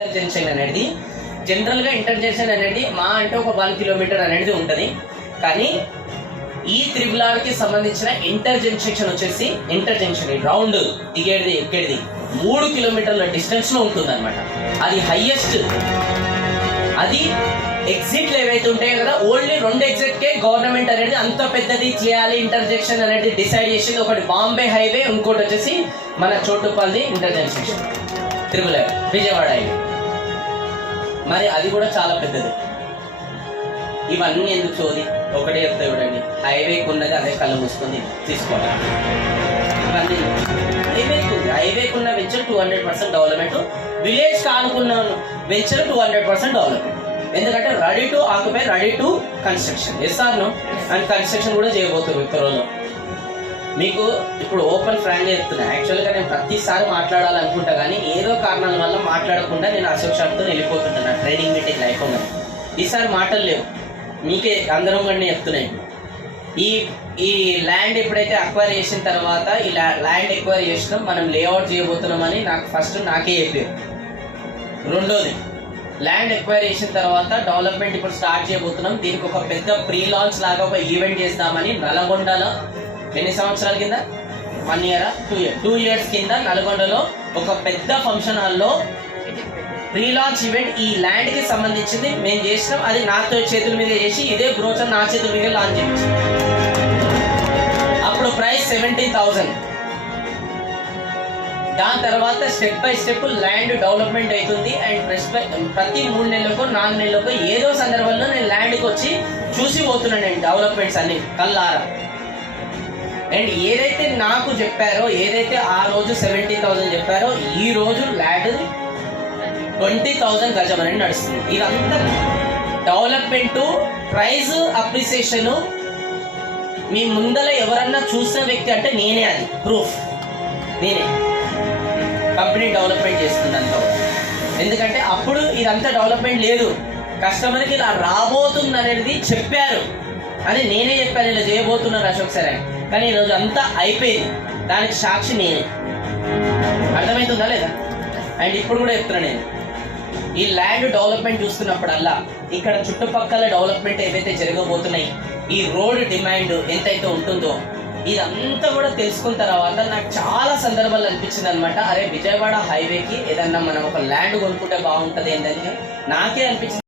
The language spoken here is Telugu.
జంక్షన్ అనేది జనరల్గా ఇంటర్ జంక్షన్ అనేది మా అంటే ఒక 1 కిలోమీటర్ అనేది ఉంటుంది. కానీ ఈ త్రిబులార్కి సంబంధించిన ఇంటర్ జంక్షన్ వచ్చేసి ఇంటర్ జంక్షన్ రౌండ్ దిగేది ఎక్కేది 3 కిలోమీటర్ల డిస్టెన్స్ లో ఉంటుంది అనమాట. అది హైయెస్ట్. అది ఎగ్జిట్లు ఏవైతే ఉంటాయో కదా, ఓన్లీ 2 ఎగ్జిట్ కే గవర్నమెంట్ అనేది అంత పెద్దది చేయాలి ఇంటర్జెక్షన్ అనేది డిసైడ్ చేసింది. ఒకటి బాంబే హైవే, ఇంకోటి వచ్చేసి మన Chotupalli interjection triple Vijayawada highway. మరి అది కూడా చాలా పెద్దది. ఇవన్నీ ఎందుకు చోది ఒకటే చెప్తా చూడండి, హైవేకి ఉన్నది అదే కళ్ళు మూసుకొని తీసుకోవాలి. ఇవన్నీ హైవేకి ఉన్న వెంచర్ 200% డెవలప్మెంట్, విలేజ్ కానుకున్న వెంచర్ 200% డెవలప్మెంట్. ఎందుకంటే ready to occupy, ready to construction. ఎస్ఆర్ను అండ్ కన్స్ట్రక్షన్ కూడా చేయబోతున్నారు త్వరలో. మీకు ఇప్పుడు ఓపెన్ ఫ్రాంక్గా చెప్తున్నా. యాక్చువల్గా నేను ప్రతిసారి మాట్లాడాలనుకుంటా, కానీ ఏదో కారణాల వల్ల మాట్లాడకుండా నేను అశోక్ షాట్తో వెళ్ళిపోతుంటాను ట్రైనింగ్ మీటింగ్ అయిపోగానే. ఈసారి మాటలు లేవు, మీకే అందరం కూడా చెప్తున్నాయి. ఈ ల్యాండ్ ఎప్పుడైతే అక్వైర్ చేసిన తర్వాత, ఈ ల్యాండ్ ఎక్వైర్ చేసినాం, మనం లేఅవుట్ చేయబోతున్నామని నాకు ఫస్ట్ నాకే చెప్పారు. రెండోది, ల్యాండ్ ఎక్వైర్ చేసిన తర్వాత డెవలప్మెంట్ ఇప్పుడు స్టార్ట్ చేయబోతున్నాం. దీనికి ఒక పెద్ద ప్రీ లాంచ్ లాగా ఒక ఈవెంట్ చేస్తామని నల్గొండలో ఎన్ని సంవత్సరాల కింద, 1 ఇయర్ 2 ఇయర్స్ కింద నల్గొండలో ఒక పెద్ద ఫంక్షన్ హాల్లో ప్రీ లాంచ్ ఈవెంట్ ఈ ల్యాండ్ కి సంబంధించింది మేము చేసినాం. అది నాతో చేతుల మీద చేసి ఇదే బ్రోచర్ నా చేతుల మీద లాంచ్ చేయించి, అప్పుడు ప్రైస్ 70,000. దాని తర్వాత step by step land development అవుతుంది. అండ్ ప్రతి 3 నెలలకు 4 నెలలకు ఏదో సందర్భంలో నేను ల్యాండ్కి వచ్చి చూసి పోతున్నాను నేను డెవలప్మెంట్స్ అన్ని కల్లారా. అండ్ ఏదైతే నాకు చెప్పారో, ఏదైతే ఆ రోజు 70,000 చెప్పారో, ఈ రోజు ల్యాండ్ 20,000 గజం అనేది నడుస్తుంది. ఇదంతా డెవలప్మెంట్, ప్రైజ్ అప్రిసియేషన్. మీ ముందర ఎవరన్నా చూసిన వ్యక్తి అంటే నేనే, అది ప్రూఫ్. నేనే కంపెనీ డెవలప్మెంట్ చేస్తుందంతా. ఎందుకంటే అప్పుడు ఇదంతా డెవలప్మెంట్ లేదు, కస్టమర్కి ఇలా రాబోతుంది అనేది చెప్పారు అని నేనే చెప్పాను, ఇలా చేయబోతున్నారు అశోక్ సార్ అని. కానీ ఈరోజు అంతా అయిపోయింది, దానికి సాక్షి నేనే. అర్థమవుతుందా లేదా? అండ్ ఇప్పుడు కూడా చెప్తున్నా, నేను ఈ ల్యాండ్ డెవలప్మెంట్ చూస్తున్నప్పుడల్లా ఇక్కడ చుట్టుపక్కల డెవలప్మెంట్ ఏవైతే జరగబోతున్నాయి, ఈ రోడ్ డిమాండ్ ఎంతైతే ఉంటుందో, ఇదంతా కూడా తెలుసుకున్న తర్వాత నాకు చాలా సందర్భాలు అనిపించింది అనమాట. అరే విజయవాడ హైవేకి ఏదన్నా మనం ఒక ల్యాండ్ కొనుక్కుంటే బాగుంటుంది ఏంటని నాకే అనిపించింది.